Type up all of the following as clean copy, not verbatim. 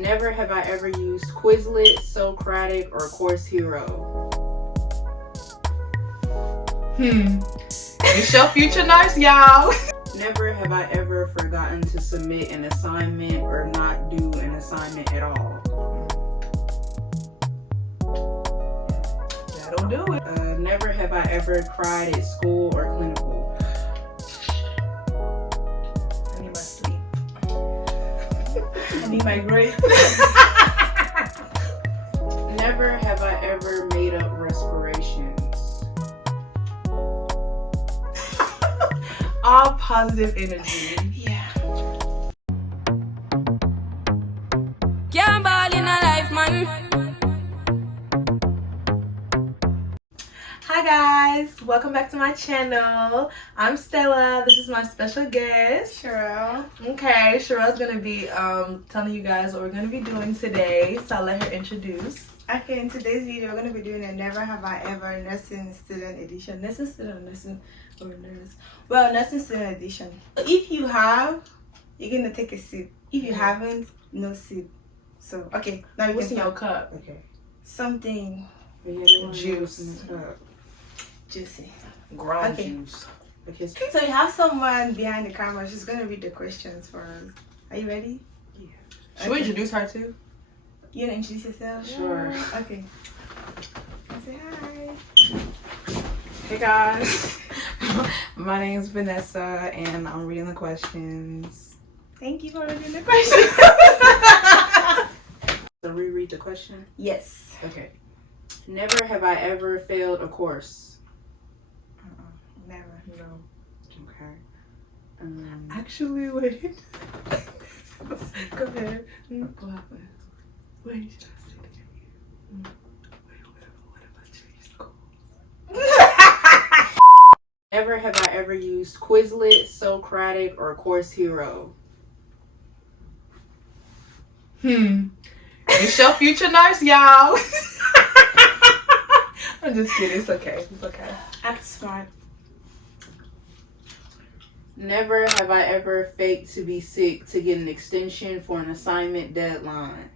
Never have I ever used Quizlet, Socratic, or Course Hero. It's your future nurse, y'all. Never have I ever forgotten to submit an assignment or not do an assignment at all. That'll do it. Never have I ever cried at school or clinical. I need my sleep. I need my grades. Never have I ever made up respirations. All positive energy. Yeah. Can't ball in a life, man. Hi guys, welcome back to my channel. I'm Stella. This is my special guest, Cheryl. Okay, Cheryl's gonna be telling you guys what we're gonna be doing today. So I'll let her introduce. Okay, in today's video, we're going to be doing a Never Have I Ever Nursing Student Edition. Nursing student or nursing or nurse? Well, nursing student edition. If you have, you're going to take a sip. If you haven't, no sip. So, okay. Now you What's can in your cup? Okay. something Juice. juicy. Grown Okay. juice. Okay. So you have someone behind the camera. She's going to read the questions for us. Are you ready? Should we introduce her too? You want to introduce yourself? Sure. Okay. Say hi. Hey guys, my name is Vanessa and I'm reading the questions. Thank you for reading the question. So reread the question? Yes. Okay. Never have I ever failed a course. Never. No. Okay. Actually, wait. Go ahead. What happened? Wait, should I say it again? Wait, what if I change schools? Never have I ever used Quizlet, Socratic, or Course Hero. It's your future nurse, y'all. I'm just kidding. It's okay. It's okay. Act smart. Never have I ever faked to be sick to get an extension for an assignment deadline.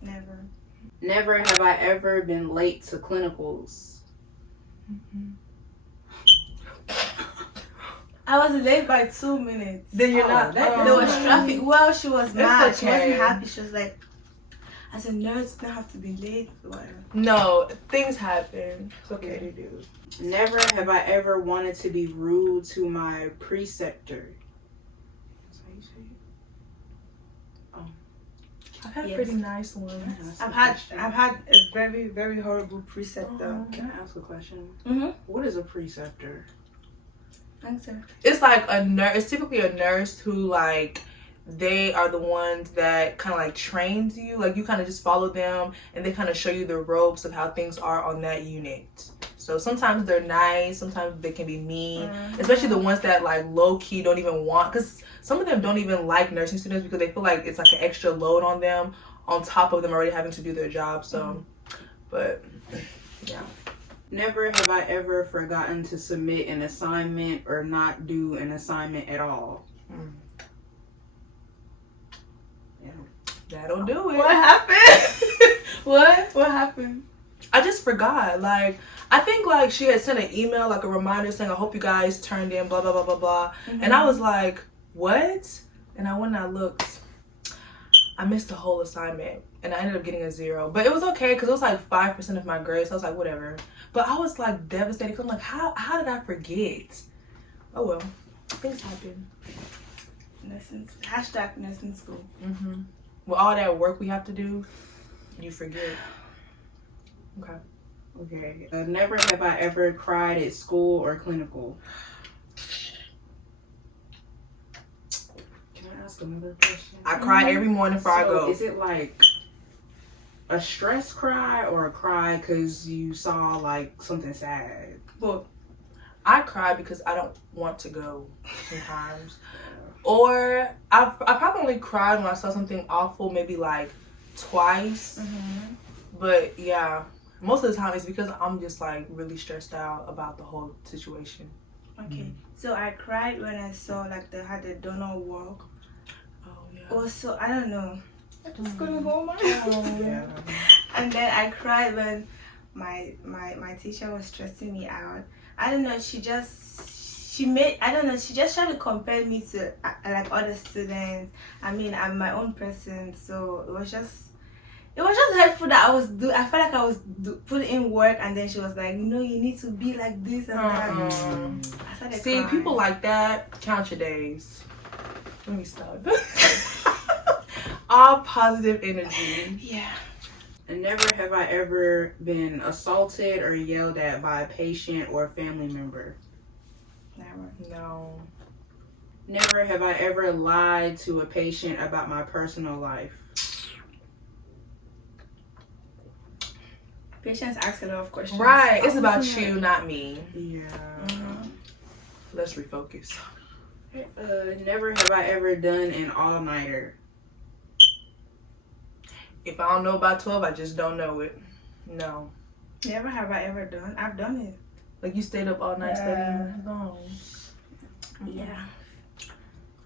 Never. Never have I ever been late to clinicals. I was late by 2 minutes. Then you're Oh, not. that- There was traffic. Well, she was mad. She okay. wasn't happy. She was like, as a nurse, you don't have to be late. Whatever. No, things happen. It's okay to do. Never have I ever wanted to be rude to my preceptor. That's how you say it? I've had Yes. pretty nice ones. That's I've the had question. a very, very horrible preceptor. Can I ask a question? Mm-hmm. What is a preceptor? Answer. It's like a nurse. It's typically a nurse who like they are the ones that kind of like trains you. Like you kind of just follow them and they kind of show you the ropes of how things are on that unit. So sometimes they're nice, sometimes they can be mean, especially the ones that like low key don't even want, because some of them don't even like nursing students because they feel like it's like an extra load on them on top of them already having to do their job. So, but yeah. Never have I ever forgotten to submit an assignment or not do an assignment at all. Yeah. That'll do it. What happened? What happened? I just forgot. Like, I think like she had sent an email, like a reminder saying, I hope you guys turned in, blah, blah, blah, blah, blah. And I was like, what? And I went and I looked. I missed the whole assignment and I ended up getting a 0. But it was okay because it was like 5% of my grade. So I was like, whatever. But I was like devastated because I'm like, how did I forget? Oh well, things happen. Nursing. Hashtag nursing school. With all that work we have to do, you forget. Okay. Okay. Never have I ever cried at school or clinical. Can I ask another question? I cry every morning before I go. Is it like a stress cry or a cry because you saw like something sad? Both. I cry because I don't want to go sometimes. Or I probably only cried when I saw something awful, maybe like twice. But yeah, most of the time it's because I'm just like really stressed out about the whole situation. Okay. So I cried when I saw like they had a donor walk. Oh yeah. Also, I don't know. I just couldn't hold my Yeah. And then I cried when my teacher was stressing me out. I don't know, she just tried to compare me to like other students. I mean, I'm my own person, so it was just hurtful that I felt like I was putting in work, and then she was like, you know, you need to be like this and that. I started See, crying. people like that, count your days. Let me stop. All positive energy. Yeah. And never have I ever been assaulted or yelled at by a patient or a family member. Never. No. Never have I ever lied to a patient about my personal life. Patients ask a lot of questions. Right. It's about you, not me. Yeah. Let's refocus. Never have I ever done an all-nighter. If I don't know about 12, I just don't know it. No. Never have I ever done. I've done it. Like you stayed up all night studying? No. Yeah.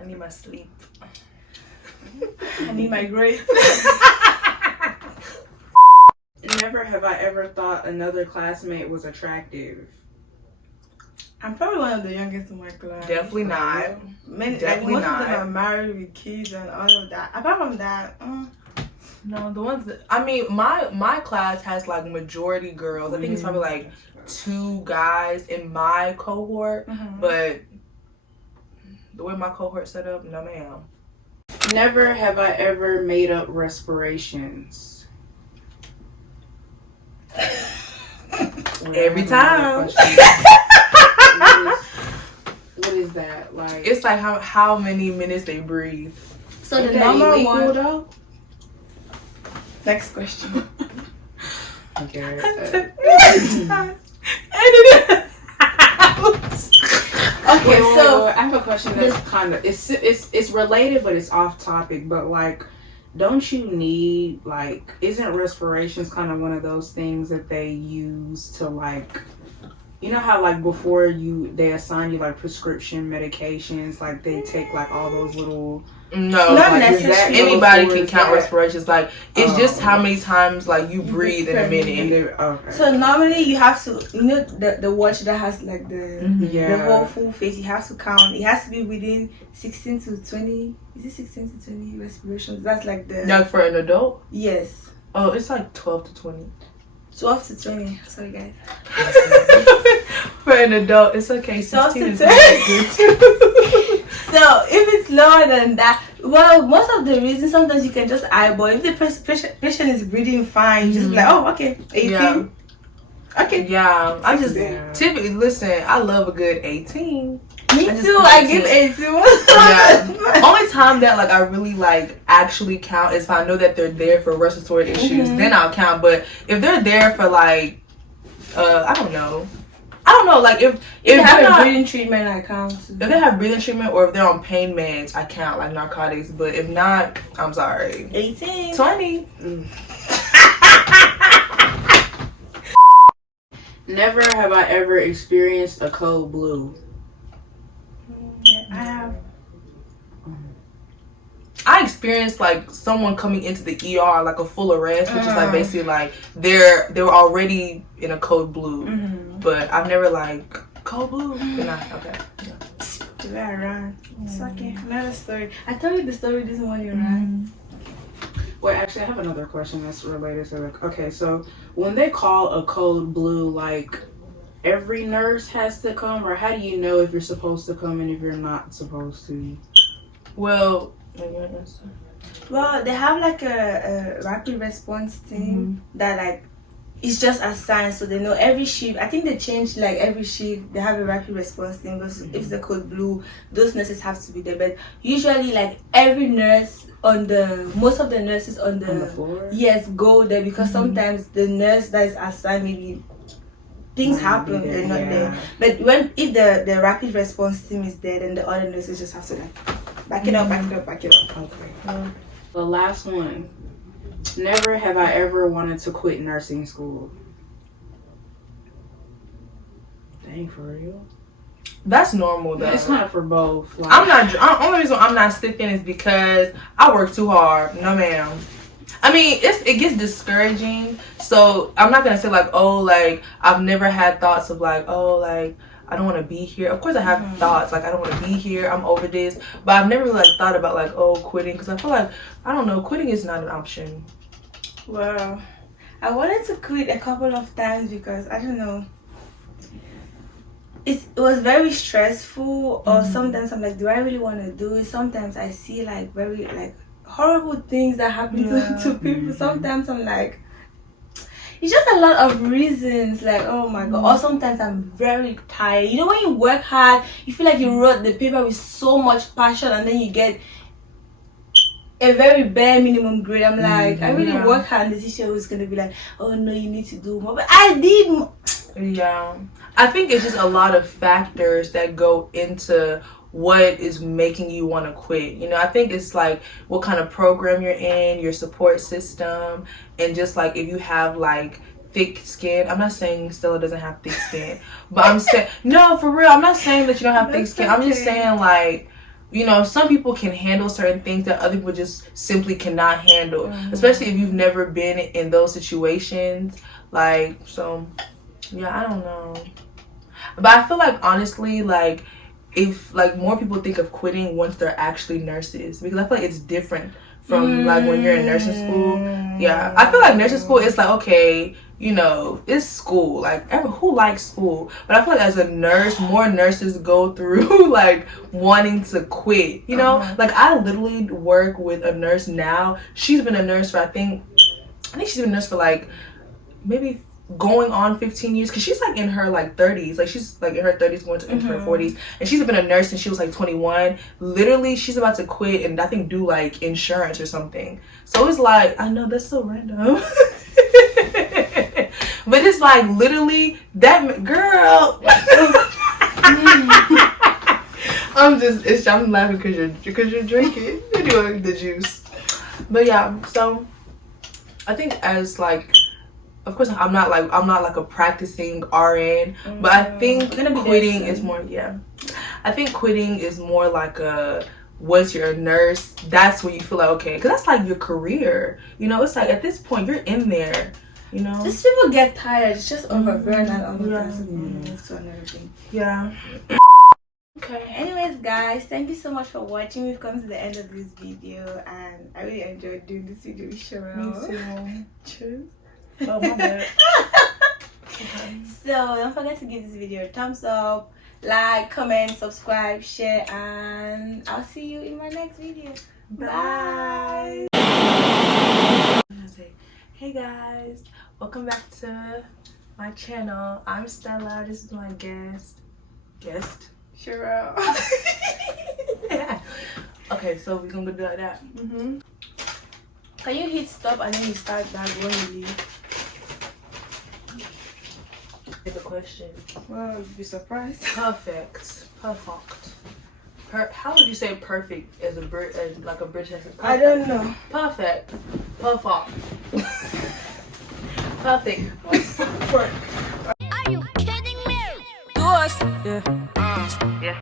I need my sleep. I need my grades. Never have I ever thought another classmate was attractive. I'm probably one of the youngest in my class. Definitely not. Definitely most of them are married with kids and all of that. Apart from that, No, the ones that I mean, my class has like majority girls. I think it's probably like 2 guys in my cohort, but the way my cohort set up, no ma'am. Never have I ever made up respirations. Every time. What is that? Like, It's like how many minutes they breathe. so is the that number illegal, one. though? Next question. Okay. Okay, so I have a question that's kind of it's related, but it's off topic. But like, don't you need like, isn't respirations kind of one of those things that they use to like, you know how like before they assign you like prescription medications, like they take like all those little. No, Not like, necessarily. anybody can Or is count that- respirations. Like it's just how many times like you breathe in a And minute. okay. So normally you have to, you know, the watch that has like the whole full face. You have to count. It has to be within 16 to 20. Is it 16 to 20 respirations? That's like the Like for an adult? yes, Oh, it's like 12 to 20. 12 to 20. Sorry guys. For an adult, it's okay. 12 16 to is 20. good too. So if it's lower than that, well, most of the reasons sometimes you can just eyeball. If the patient is breathing fine, you just be like, oh, okay, 18. Yeah. Okay. Yeah, I just Yeah. typically listen. I love a good 18. Me I just too. put I 18. give 18. Yeah. Only time that like I really like actually count is if I know that they're there for respiratory issues. Then I'll count. But if they're there for like, I don't know. Like if If they they're have not, breathing treatment, I count. if they have breathing treatment or if they're on pain meds, I count like narcotics. But if not, I'm sorry. 18. 20. Never have I ever experienced a cold blue. I have. I experienced like someone coming into the ER like a full arrest, which is like basically like they were already in a code blue, but I've never like cold blue. Okay. The way I ran. It's okay. Another story. I told you the story this morning, right? Well, actually, I have another question that's related to like, okay, so when they call a code blue, like every nurse has to come, or how do you know if you're supposed to come and if you're not supposed to? Well, Well, they have like a rapid response team that like it's just assigned, so they know every shift. I think they changed like every shift. They have a rapid response team. Because if it's the code blue, those nurses have to be there. But usually, like every nurse most of the nurses on the floor? yes go there because sometimes the nurse that is assigned maybe things happen, they're not there. But if the rapid response team is there, then the other nurses just have to like back it up. Okay. The last one. Never have I ever wanted to quit nursing school. Dang, for real? That's normal though. It's kind of for both. Like, Only reason I'm not slipping is because I work too hard. No, ma'am. I mean, it gets discouraging. So I'm not gonna say like, oh, like I've never had thoughts of like, oh, like I don't want to be here. Of course, I have thoughts like I don't want to be here. I'm over this, but I've never like thought about like, oh, quitting, because I feel like I don't know, quitting is not an option. Well, I wanted to quit a couple of times because I don't know. It was very stressful, or sometimes I'm like, do I really want to do it? Sometimes I see like very like horrible things that happen to people. Sometimes I'm like, it's just a lot of reasons, like, oh my god. Or sometimes I'm very tired. You know, when you work hard, you feel like you wrote the paper with so much passion, and then you get a very bare minimum grade. I'm like, I really worked hard, and the teacher was gonna be like, oh no, you need to do more, but I did more. Yeah, I think it's just a lot of factors that go into what is making you want to quit. You know, I think it's like what kind of program you're in, your support system, and just like if you have like thick skin. I'm not saying Stella doesn't have thick skin, but I'm saying, no, for real, I'm not saying that you don't have thick skin. I'm just saying, like, you know, some people can handle certain things that other people just simply cannot handle, especially if you've never been in those situations. Like, so yeah, I don't know, but I feel like honestly, like, if like more people think of quitting once they're actually nurses, because I feel like it's different from like when you're in nursing school. Yeah, I feel like nursing school is like, okay, you know, it's school, like who likes school, but I feel like as a nurse, more nurses go through like wanting to quit, you know. Like I literally work with a nurse now. She's been a nurse for I think she's been a nurse for like maybe going on 15 years, because she's like in her like 30s, like she's like in her 30s going to into her 40s, and she's been a nurse since she was like 21. Literally, she's about to quit and I think do like insurance or something. So it's like, I know that's so random. But it's like literally that girl. I'm laughing because you're drinking anyway, the juice. But yeah, so I think as like, of course, I'm not like a practicing RN, but I think quitting is more, I think quitting is more like a, once you're a nurse, that's when you feel like, okay, because that's like your career, you know. It's like at this point you're in there, you know. Just people get tired. It's just overburn and all that. So another thing. Yeah. Okay. Anyways, guys, thank you so much for watching. We've come to the end of this video, and I really enjoyed doing this video with Cheryl. Me too. Cheers. Oh, my bad. Okay. So don't forget to give this video a thumbs up, like, comment, subscribe, share, and I'll see you in my next video. Bye. Hey guys, welcome back to my channel. I'm Stella. This is my guest Cheryl. Okay, so we're gonna do like that. Can you hit stop and then you start that when you leave? The question. Well, you'd be surprised. Perfect. How would you say perfect as like a British accent? I don't know. Perfect. Perfect. Are you kidding me? To us. Yeah.